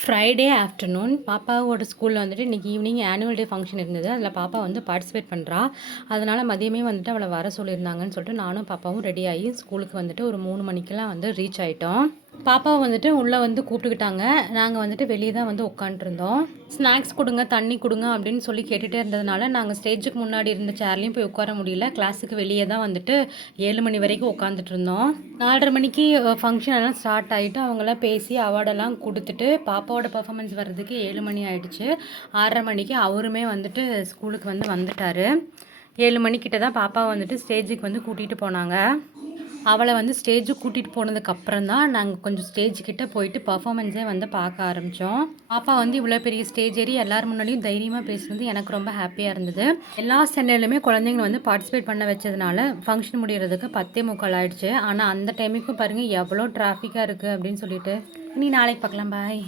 Friday afternoon பாப்பாவோட ஸ்கூலில் வந்துட்டு இன்றைக்கி ஈவினிங் ஆனுவல் டே ஃபங்க்ஷன் இருந்தது. அதில் பாப்பா வந்து பார்ட்டிசிபேட் பண்ணுறா. அதனால் மதியமே வந்துட்டு அவளை வர சொல்லியிருந்தாங்கன்னு சொல்லிட்டு நானும் பாப்பாவும் ரெடி ஆகி ஸ்கூலுக்கு வந்துட்டு ஒரு 3 மணிக்கெல்லாம் வந்து ரீச் ஆகிட்டோம். பாப்பாவை வந்துட்டு உள்ளே வந்து கூப்பிட்டுக்கிட்டாங்க. நாங்கள் வந்துட்டு வெளியே தான் வந்து உட்காண்ட்ருந்தோம். ஸ்நாக்ஸ் கொடுங்க, தண்ணி கொடுங்க அப்படின்னு சொல்லி கேட்டுகிட்டே இருந்ததுனால நாங்கள் ஸ்டேஜுக்கு முன்னாடி இருந்த சேர்லேயும் போய் உட்கார முடியல. கிளாஸுக்கு வெளியே தான் வந்துட்டு 7 மணி வரைக்கும் உட்காந்துட்டு இருந்தோம். 4:30 மணிக்கு ஃபங்க்ஷன் எல்லாம் ஸ்டார்ட் ஆகிட்டு அவங்களாம் பேசி அவார்டெல்லாம் கொடுத்துட்டு பாப்பாவோட பர்ஃபார்மன்ஸ் வர்றதுக்கு 7 மணி ஆகிடுச்சு. 6:30 மணிக்கு அவருமே வந்துட்டு ஸ்கூலுக்கு வந்துட்டார். 7 மணிக்கிட்ட தான் பாப்பாவை வந்துட்டு ஸ்டேஜுக்கு வந்து கூட்டிகிட்டு போனாங்க. அவளை வந்து ஸ்டேஜுக்கு கூட்டிகிட்டு போனதுக்கப்புறம் தான் நாங்கள் கொஞ்சம் ஸ்டேஜ்கிட்ட போயிட்டு பர்ஃபார்மன்ஸே வந்து பார்க்க ஆரம்பித்தோம். பாப்பா வந்து இவ்வளோ பெரிய ஸ்டேஜ் ஏறி எல்லார் முன்னாடியும் தைரியமாக பேசுனது எனக்கு ரொம்ப ஹாப்பியாக இருந்தது. எல்லா சென்னையிலுமே குழந்தைங்களை வந்து பார்ட்டிசிபேட் பண்ண வச்சதுனால ஃபங்க்ஷன் முடிகிறதுக்கு 10:45 ஆயிடுச்சு. ஆனால் அந்த டைமுக்கும் பாருங்கள் எவ்வளோ டிராஃபிக்காக இருக்குது அப்படின்னு சொல்லிட்டு. இனி நாளைக்கு பார்க்கலாம். பாய்.